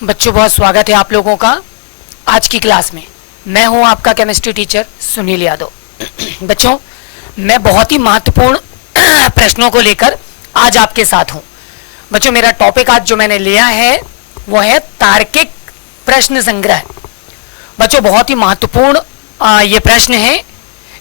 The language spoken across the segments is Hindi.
बच्चों, बहुत स्वागत है आप लोगों का आज की क्लास में। मैं हूं आपका केमिस्ट्री टीचर सुनील यादव। बच्चों, मैं बहुत ही महत्वपूर्ण प्रश्नों को लेकर आज आपके साथ हूं। बच्चों, मेरा टॉपिक आज जो मैंने लिया है वो है तार्किक प्रश्न संग्रह। बच्चों, बहुत ही महत्वपूर्ण ये प्रश्न है।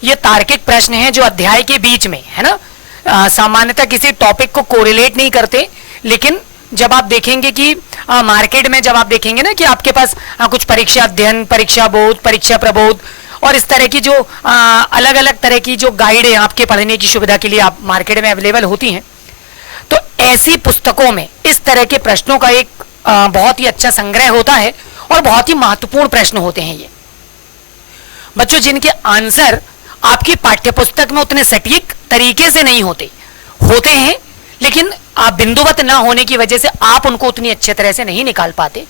ये तार्किक प्रश्न है जो अध्याय के बीच में है ना। सामान्यतः किसी टॉपिक को कोरिलेट नहीं करते, लेकिन जब आप देखेंगे कि मार्केट में जब आप देखेंगे ना कि आपके पास कुछ परीक्षा अध्ययन, परीक्षा बोध, परीक्षा प्रबोध और इस तरह की जो अलग अलग तरह की जो गाइड है आपके पढ़ने की सुविधा के लिए आप मार्केट में अवेलेबल होती हैं, तो ऐसी पुस्तकों में इस तरह के प्रश्नों का एक बहुत ही अच्छा संग्रह होता है और बहुत ही महत्वपूर्ण प्रश्न होते हैं ये। बच्चों, जिनके आंसर आपकी पाठ्यपुस्तक में उतने सटीक तरीके से नहीं होते हैं, लेकिन आप बिंदुवत ना होने की वजह से आप उनको उतनी अच्छे तरह से नहीं निकाल पाते।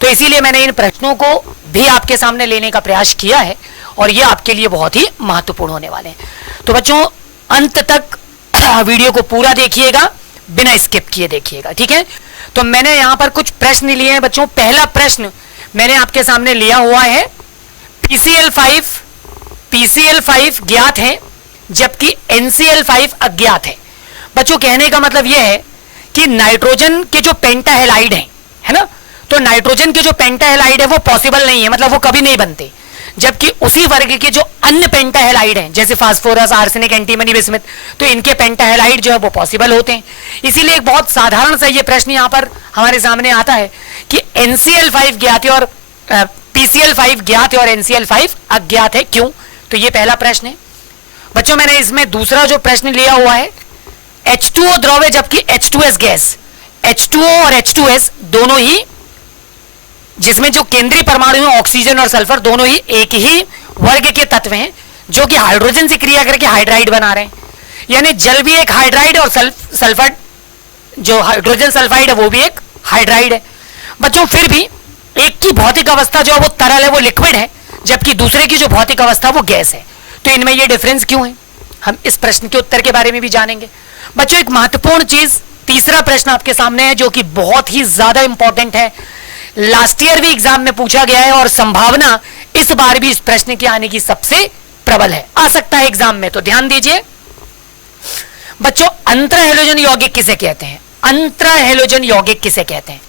तो इसीलिए मैंने इन प्रश्नों को भी आपके सामने लेने का प्रयास किया है और ये आपके लिए बहुत ही महत्वपूर्ण होने वाले हैं। तो बच्चों, अंत तक वीडियो को पूरा देखिएगा, बिना स्किप किए देखिएगा, ठीक है। तो मैंने यहां पर कुछ प्रश्न लिए हैं बच्चों। पहला प्रश्न मैंने आपके सामने लिया हुआ है, PCl5 ज्ञात है जबकि NCl5 अज्ञात है। बच्चों, कहने का मतलब यह है कि नाइट्रोजन के जो पेंटाहेलाइड हैं, है ना, तो नाइट्रोजन के जो पेंटाहेलाइड है वो पॉसिबल नहीं है, मतलब वो कभी नहीं बनते। जबकि उसी वर्ग के जो अन्य पेंटाहेलाइड हैं जैसे फास्फोरस, आर्सेनिक, एंटीमनी, बिस्मथ, तो इनके पेंटाहेलाइड जो है वो पॉसिबल होते हैं। इसीलिए एक बहुत साधारण सा ये प्रश्न यहां पर हमारे सामने आता है कि NCl5 ज्ञात है और PCl5 ज्ञात है और NCl5 अज्ञात है, क्यों? तो ये पहला प्रश्न है। बच्चों, मैंने इसमें दूसरा जो प्रश्न लिया हुआ है, H2O द्रव है जबकि H2S गैस। H2O और H2S दोनों ही, जिसमें जो केंद्रीय परमाणु है ऑक्सीजन और सल्फर, दोनों ही एक ही वर्ग के तत्व हैं जो कि हाइड्रोजन से क्रिया करके हाइड्राइड बना रहे हैं। यानी जल भी एक हाइड्राइड और सल्फर जो हाइड्रोजन सल्फाइड है वो भी एक हाइड्राइड है। बच्चों, फिर भी एक की भौतिक अवस्था जो है वो तरल है, वो लिक्विड है, जबकि दूसरे की जो भौतिक अवस्था वो गैस है। तो इनमें ये डिफरेंस क्यों है, हम इस प्रश्न के उत्तर के बारे में भी जानेंगे। बच्चों, एक महत्वपूर्ण चीज, तीसरा प्रश्न आपके सामने है जो कि बहुत ही ज्यादा इंपॉर्टेंट है। लास्ट ईयर भी एग्जाम में पूछा गया है और संभावना इस बार भी इस प्रश्न के आने की सबसे प्रबल है, आ सकता है एग्जाम में। तो ध्यान दीजिए बच्चों, अंतरा हैलोजन यौगिक किसे कहते हैं? अंतरा हैलोजन यौगिक किसे कहते हैं?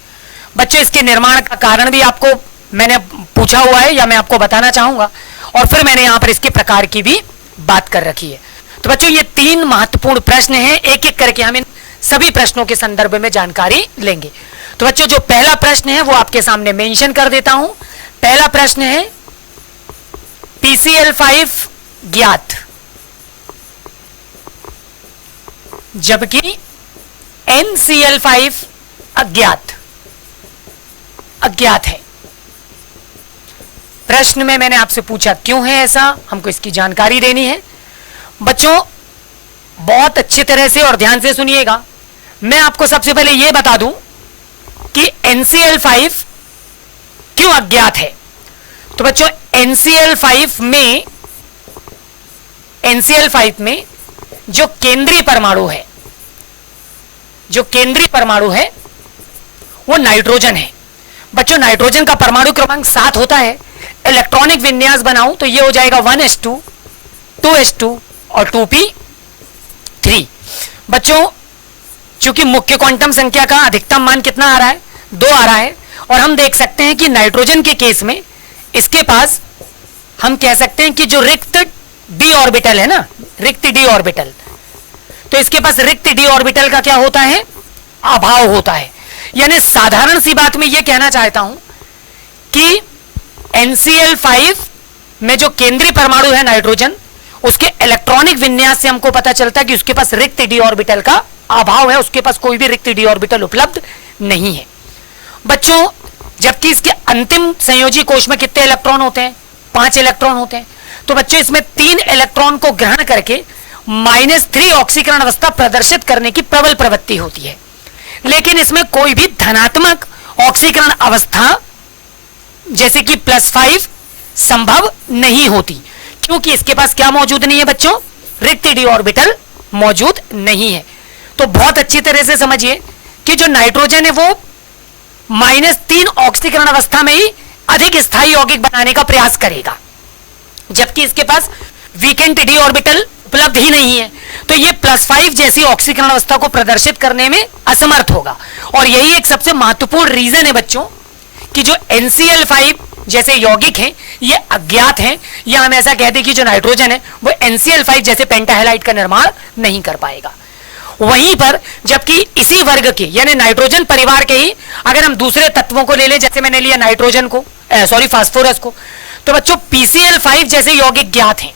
बच्चों, इसके निर्माण का कारण भी आपको मैंने पूछा हुआ है या मैं आपको बताना चाहूंगा, और फिर मैंने यहां पर इसके प्रकार की भी बात कर रखी है। तो बच्चों, ये तीन महत्वपूर्ण प्रश्न हैं, एक एक करके हम इन सभी प्रश्नों के संदर्भ में जानकारी लेंगे। तो बच्चों, जो पहला प्रश्न है वो आपके सामने मेंशन कर देता हूं। पहला प्रश्न है, PCl5 ज्ञात जबकि NCl5 अज्ञात है। प्रश्न में मैंने आपसे पूछा क्यों है ऐसा, हमको इसकी जानकारी देनी है। बच्चों, बहुत अच्छी तरह से और ध्यान से सुनिएगा। मैं आपको सबसे पहले यह बता दूं कि NCl5 क्यों अज्ञात है। तो बच्चों, NCl5 में जो केंद्रीय परमाणु है वो नाइट्रोजन है। बच्चों, नाइट्रोजन का परमाणु क्रमांक 7 होता है। इलेक्ट्रॉनिक विन्यास बनाऊं तो ये हो जाएगा 1s2, 2s2 और 2p3। बच्चों, चूंकि मुख्य क्वांटम संख्या का अधिकतम मान कितना आ रहा है, 2 आ रहा है, और हम देख सकते हैं कि नाइट्रोजन के केस में इसके पास हम कह सकते हैं कि जो रिक्त d ऑर्बिटल है ना, रिक्त d ऑर्बिटल, तो इसके पास रिक्त d ऑर्बिटल का क्या होता है, अभाव होता है। यानी साधारण सी बात में यह कहना चाहता हूं कि NCl5 में जो केंद्रीय परमाणु है नाइट्रोजन, उसके इलेक्ट्रॉनिक विन्यास से हमको पता चलता है कि उसके पास रिक्त d ऑर्बिटल का अभाव है, उसके पास कोई भी रिक्त d ऑर्बिटल उपलब्ध नहीं है। बच्चों, जबकि इसके अंतिम संयोजी कोश में कितने इलेक्ट्रॉन होते हैं, 5 इलेक्ट्रॉन होते हैं। तो बच्चों, इसमें 3 इलेक्ट्रॉन को ग्रहण करके -3 ऑक्सीकरण अवस्था प्रदर्शित करने की प्रबल प्रवृत्ति होती है, लेकिन इसमें कोई भी धनात्मक ऑक्सीकरण अवस्था जैसे कि +5 संभव नहीं होती, क्योंकि इसके पास क्या मौजूद नहीं है बच्चों, रिक्त d ऑर्बिटल मौजूद नहीं है। तो बहुत अच्छी तरह से समझिए कि जो नाइट्रोजन है वो -3 ऑक्सीकरण अवस्था में ही अधिक स्थायी यौगिक बनाने का प्रयास करेगा, जबकि इसके पास वीकेंड डी ऑर्बिटल उपलब्ध ही नहीं है, तो ये +5 जैसी ऑक्सीकरण अवस्था को प्रदर्शित करने में असमर्थ होगा। और यही एक सबसे महत्वपूर्ण रीजन है बच्चों कि जो NCl5 जैसे यौगिक हैं ये अज्ञात हैं, या हम ऐसा कहते हैं कि जो नाइट्रोजन है वो NCl5 जैसे पेंटाहेलाइड का निर्माण नहीं कर पाएगा। वहीं पर जबकि इसी वर्ग के यानी नाइट्रोजन परिवार के ही अगर हम दूसरे तत्वों को ले लें, जैसे मैंने लिया नाइट्रोजन को, फास्फोरस को, तो बच्चों PCl5 जैसे यौगिक ज्ञात हैं।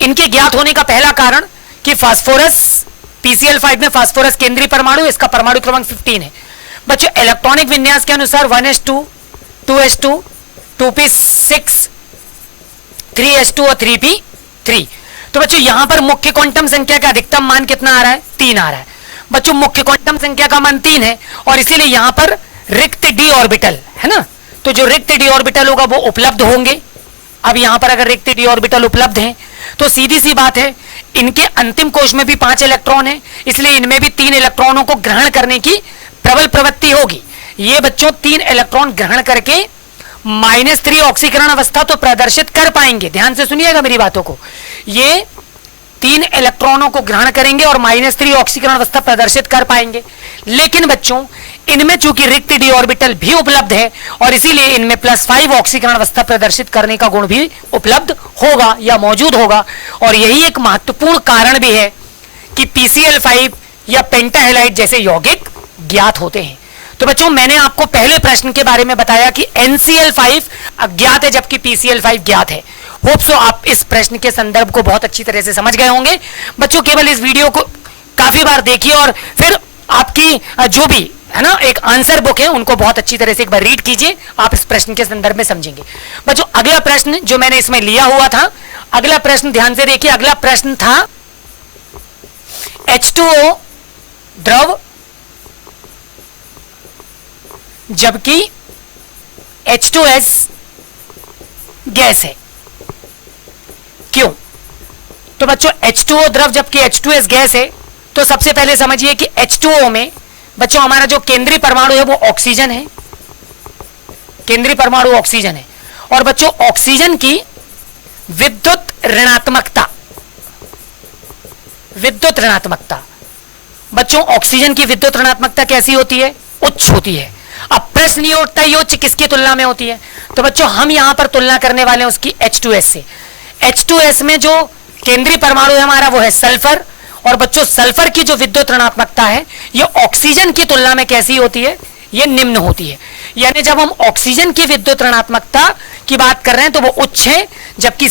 इनके ज्ञात होने का पहला कारण कि फास्फोरस, PCl5 में फास्फोरस केंद्रीय परमाणु, इसका परमाणु क्रमांक 15 है। बच्चों इलेक्ट्रॉनिक विन्यास के अनुसार 1s2, 2s2, 2p6, 3s2 और 3p3। तो बच्चों यहां पर मुख्य क्वांटम संख्या का अधिकतम मान कितना आ रहा है? 3 आ रहा है। बच्चों मुख्य क्वांटम संख्या का मान 3 है और इसीलिए यहां पर रिक्त डी ऑर्बिटल है ना, तो जो रिक्त डी ऑर्बिटल होगा वो उपलब्ध होंगे। अब यहां पर अगर रिक्त डी ऑर्बिटल उपलब्ध हैं तो सीधी सी बात है इनके अंतिम कोश में भी 5 इलेक्ट्रॉन है, इसलिए इनमें भी 3 इलेक्ट्रॉनों को ग्रहण करने की प्रबल प्रवृत्ति होगी। ये बच्चों 3 इलेक्ट्रॉन ग्रहण करके -3 ऑक्सीकरण अवस्था तो प्रदर्शित कर पाएंगे। ध्यान से सुनिएगा मेरी बातों को, ये 3 इलेक्ट्रॉनों को ग्रहण करेंगे और -3 ऑक्सीकरण अवस्था प्रदर्शित कर पाएंगे। लेकिन बच्चों इनमें चूंकि रिक्त डी ऑर्बिटल भी उपलब्ध है और इसीलिए इनमें +5 ऑक्सीकरण अवस्था प्रदर्शित करने का गुण भी उपलब्ध होगा या मौजूद होगा। और यही एक महत्वपूर्ण कारण भी है कि PCl5 या पेंटाहेलाइड जैसे यौगिक ज्ञात होते हैं। तो बच्चों मैंने आपको पहले प्रश्न के बारे में बताया कि NCl5 अज्ञात है जबकि PCl5 ज्ञात है। होप सो आप इस प्रश्न के संदर्भ को बहुत अच्छी तरह से समझ गए होंगे। बच्चों केवल इस वीडियो को काफी बार देखिए और फिर आपकी जो भी है ना एक आंसर बुक है उनको बहुत अच्छी तरह से एक बार रीड कीजिए, आप इस प्रश्न के संदर्भ में समझेंगे। बच्चों अगला प्रश्न जो मैंने इसमें लिया हुआ था, अगला प्रश्न ध्यान से देखिए। अगला प्रश्न था H2O द्रव जबकि H2S गैस है, क्यों? तो बच्चों H2O द्रव जबकि H2S गैस है, तो सबसे पहले समझिए कि H2O में बच्चों हमारा जो केंद्रीय परमाणु है वो ऑक्सीजन है, केंद्रीय परमाणु ऑक्सीजन है। और बच्चों ऑक्सीजन की विद्युत ऋणात्मकता, विद्युत ऋणात्मकता, बच्चों ऑक्सीजन की विद्युत ऋणात्मकता कैसी होती है? उच्च होती है। अब प्रश्न ये उठता है ये उच्च किसकी तुलना में होती है? तो बच्चों हम यहां पर तुलना करने वाले हैं उसकी H2S से। H2S में जो केंद्रीय परमाणु है हमारा वो है सल्फर, और बच्चों सल्फर की जो विद्युत ऋणात्मकता है ये ऑक्सीजन की तुलना में कैसी होती है? ये निम्न होती है। यानी जब हम ऑक्सीजन की विद्युत ऋणात्मकता की बात कर रहे हैं तो वो उच्च है, जबकि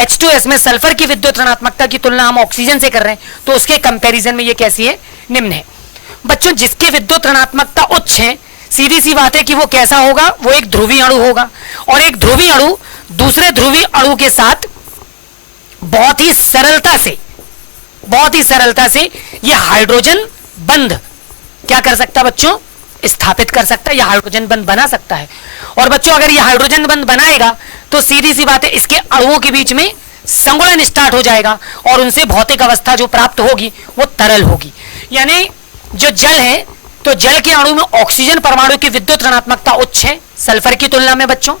H2S में सल्फर की विद्युत ऋणात्मकता की तुलना हम ऑक्सीजन से कर रहे हैं तो उसके कंपैरिजन में ये कैसी है? निम्न है। बच्चों जिसकी विद्युत ऋणात्मकता उच्च है, सीधी सी बात है कि वो कैसा होगा? वो एक ध्रुवीय अणु होगा, और एक ध्रुवीय अणु दूसरे ध्रुवीय अणु के साथ बहुत ही सरलता से ये हाइड्रोजन बंध क्या कर सकता है बच्चों? स्थापित कर सकता है, या हाइड्रोजन बंध बना सकता है। और बच्चों अगर ये हाइड्रोजन बंध बनाएगा तो सीधी सी बात है इसके अणुओं के बीच में संगुणन स्टार्ट हो जाएगा और उनसे भौतिक अवस्था जो प्राप्त होगी वो तरल होगी। यानी जो जल है तो जल के अणु में ऑक्सीजन परमाणु की विद्युत ऋणात्मकता उच्च है सल्फर की तुलना में बच्चों,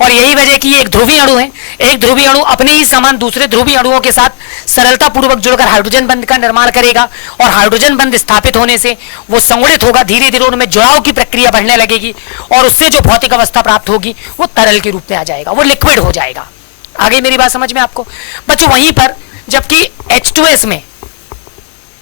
और यही वजह कि ये एक ध्रुवीय अणु है। एक ध्रुवीय अणु अपने ही समान दूसरे ध्रुवीय अणुओं के साथ सरलता पूर्वक जुड़कर हाइड्रोजन बंध का निर्माण करेगा, और हाइड्रोजन बंध स्थापित होने से वो संगुणित होगा, धीरे धीरे उनमें जुड़ाव की प्रक्रिया बढ़ने लगेगी और उससे जो भौतिक अवस्था प्राप्त होगी वो तरल के रूप में आ जाएगा, वो लिक्विड हो जाएगा। आगे मेरी बात समझ में आपको? बच्चों वहीं पर जबकि H2S में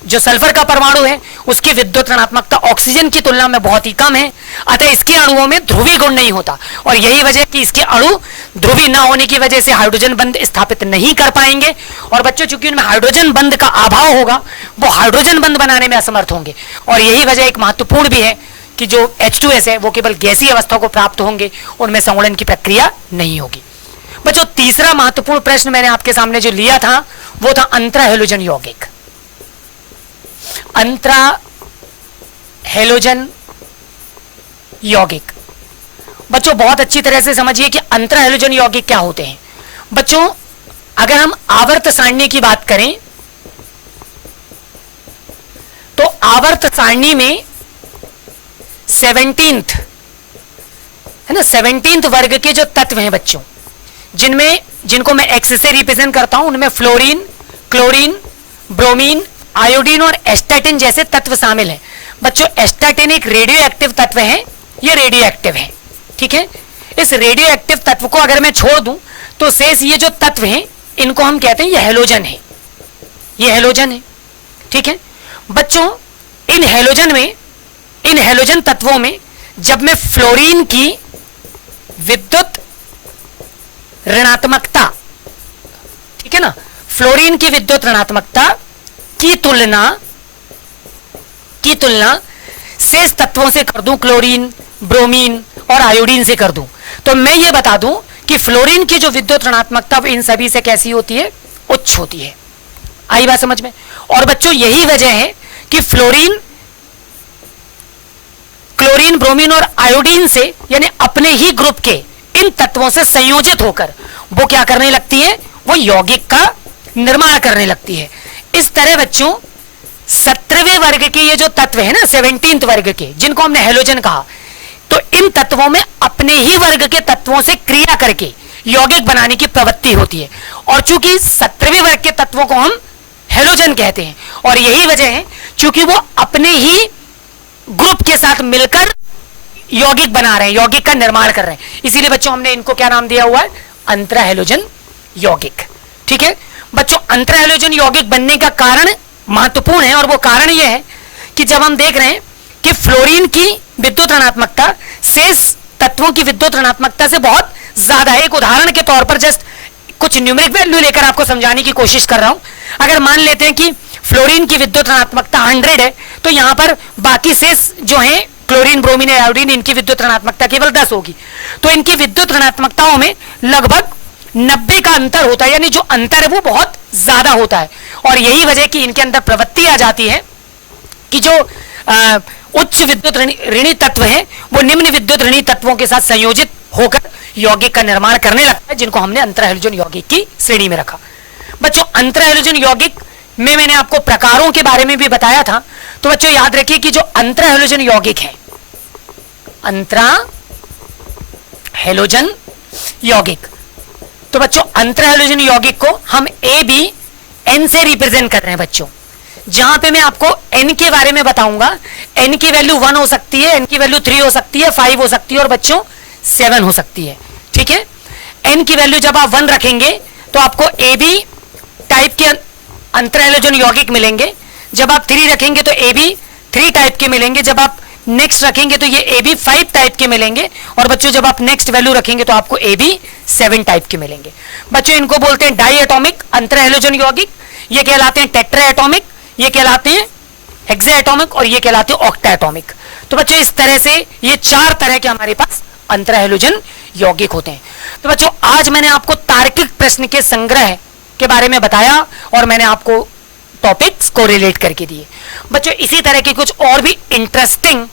जो सल्फर का परमाणु है उसकी विद्युत ऋणात्मकता ऑक्सीजन की तुलना में बहुत ही कम है, अतः इसके अणुओं में ध्रुवीय गुण नहीं होता, और यही वजह कि इसके अणु ध्रुवीय ना होने की वजह से हाइड्रोजन बंध स्थापित नहीं कर पाएंगे। और बच्चों चूंकि उनमें हाइड्रोजन बंध का अभाव होगा वो हाइड्रोजन बंध बनाने में असमर्थ होंगे, और यही वजह एक महत्वपूर्ण भी है कि जो H2S है वो केवल गैसीय अवस्था को प्राप्त होंगे, उनमें संगुणन की प्रक्रिया नहीं होगी। बच्चों तीसरा महत्वपूर्ण प्रश्न मैंने आपके सामने जो लिया था वो था अंतरा हैलोजन यौगिक। अंतरा हैलोजन यौगिक बच्चों बहुत अच्छी तरह से समझिए कि अंतरा हैलोजन यौगिक क्या होते हैं। बच्चों अगर हम आवर्त सारणी की बात करें तो आवर्त सारणी में 17th है ना, 17th वर्ग के जो तत्व हैं बच्चों, जिनको मैं एक्स से रिप्रेजेंट करता हूं, उनमें फ्लोरीन, क्लोरीन, ब्रोमीन, आयोडीन और एस्टाटिन जैसे तत्व शामिल हैं। बच्चों एस्टाटिन एक रेडियो एक्टिव तत्व है, ये रेडियो एक्टिव है, ठीक है। इस रेडियो एक्टिव तत्व को अगर मैं छोड़ दूं तो शेष ये जो तत्व हैं इनको हम कहते हैं ये हैलोजन है, ये हैलोजन है, ठीक है। बच्चों इन हैलोजन तत्वों में जब मैं फ्लोरीन की विद्युत ऋणात्मकता, ठीक है ना, फ्लोरीन की विद्युत ऋणात्मकता की तुलना शेष तत्वों से कर दूं, क्लोरीन, ब्रोमीन और आयोडीन से कर दूं, तो मैं ये बता दूं कि फ्लोरीन की जो विद्युत ऋणात्मकता इन सभी से कैसी होती है, उच्च होती है। आई बात समझ में। और बच्चों यही वजह है कि फ्लोरीन, क्लोरीन, ब्रोमीन और आयोडीन से यानी अपने ही ग्रुप के इन तत्वों से संयोजित होकर वो क्या करने लगती है, वो यौगिक का निर्माण करने लगती है। इस तरह बच्चों 17वें वर्ग के ये जो तत्व है ना, 17th वर्ग के, जिनको हमने हैलोजन कहा, तो इन तत्वों में अपने ही वर्ग के तत्वों से क्रिया करके यौगिक बनाने की प्रवृत्ति होती है। और चूंकि 17वें वर्ग के तत्वों को हम हैलोजन कहते हैं, और यही वजह है चूंकि वो अपने ही ग्रुप के साथ मिलकर यौगिक बना रहे हैं, यौगिक का निर्माण कर रहे हैं, इसीलिए बच्चों हमने इनको क्या नाम दिया हुआ है, अंतरा हैलोजन यौगिक, ठीक है। बच्चों अंतरा हैलोजन यौगिक बनने का कारण महत्वपूर्ण है, और वो कारण यह है कि जब हम देख रहे हैं कि फ्लोरीन की विद्युत ऋणात्मकता शेष तत्वों की विद्युत ऋणात्मकता से बहुत ज्यादा है। एक उदाहरण के तौर पर जस्ट कुछ न्यूमेरिक वैल्यू लेकर आपको समझाने की कोशिश कर रहा हूं। अगर मान लेते हैं कि फ्लोरीन की विद्युत ऋणात्मकता 100 है, तो यहां पर बाकी शेष जो है क्लोरीन, ब्रोमीन, आयोडीन, इनकी विद्युत ऋणात्मकता केवल 10 होगी। तो इनकी विद्युत ऋणात्मकताओं में लगभग 90 का अंतर होता है, यानी जो अंतर है वो बहुत ज्यादा होता है। और यही वजह कि इनके अंदर प्रवृत्ति आ जाती है कि जो उच्च विद्युत ऋणी तत्व है वो निम्न विद्युत ऋणी तत्वों के साथ संयोजित होकर यौगिक का निर्माण करने लगता है, जिनको हमने अंतरा हैलोजन यौगिक की श्रेणी में रखा। बच्चों अंतरा हैलोजन यौगिक में मैंने आपको प्रकारों के बारे में भी बताया था, तो बच्चों याद रखिए कि जो अंतरा हैलोजन यौगिक है, अंतरा हैलोजन यौगिक, तो बच्चों अंतरा हैलोजन यौगिक को हम ABN से रिप्रेजेंट कर रहे हैं। बच्चों जहां पे मैं आपको N के बारे में बताऊंगा, N की वैल्यू 1 हो सकती है, N की वैल्यू 3 हो सकती है, 5 हो सकती है और बच्चों 7 हो सकती है, ठीक है। N की वैल्यू जब आप 1 रखेंगे तो आपको AB टाइप के अंतरा हैलोजन यौगिक मिलेंगे, जब आप 3 रखेंगे तो AB 3 टाइप के मिलेंगे, जब आप नेक्स्ट रखेंगे तो ये AB 5 टाइप के मिलेंगे, और बच्चों जब आप नेक्स्ट वैल्यू रखेंगे तो आपको AB 7 टाइप के मिलेंगे। बच्चों इनको बोलते हैं डाई एटॉमिक अंतरा हैलोजन यौगिक, ये कहलाते हैं टेट्रा एटॉमिक, ये कहलाते हैं हेक्सा एटॉमिक और ये कहलाते हैं ऑक्टा एटॉमिक। तो बच्चों इस तरह से ये 4 तरह के हमारे पास अंतरा हैलोजन यौगिक होते हैं। तो बच्चों आज मैंने आपको तार्किक प्रश्न के संग्रह के बारे में बताया और मैंने आपको टॉपिक्स को रिलेट करके दिए। बच्चों इसी तरह के कुछ और भी इंटरेस्टिंग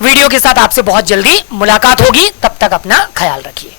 वीडियो के साथ आपसे बहुत जल्दी मुलाकात होगी, तब तक अपना ख्याल रखिए।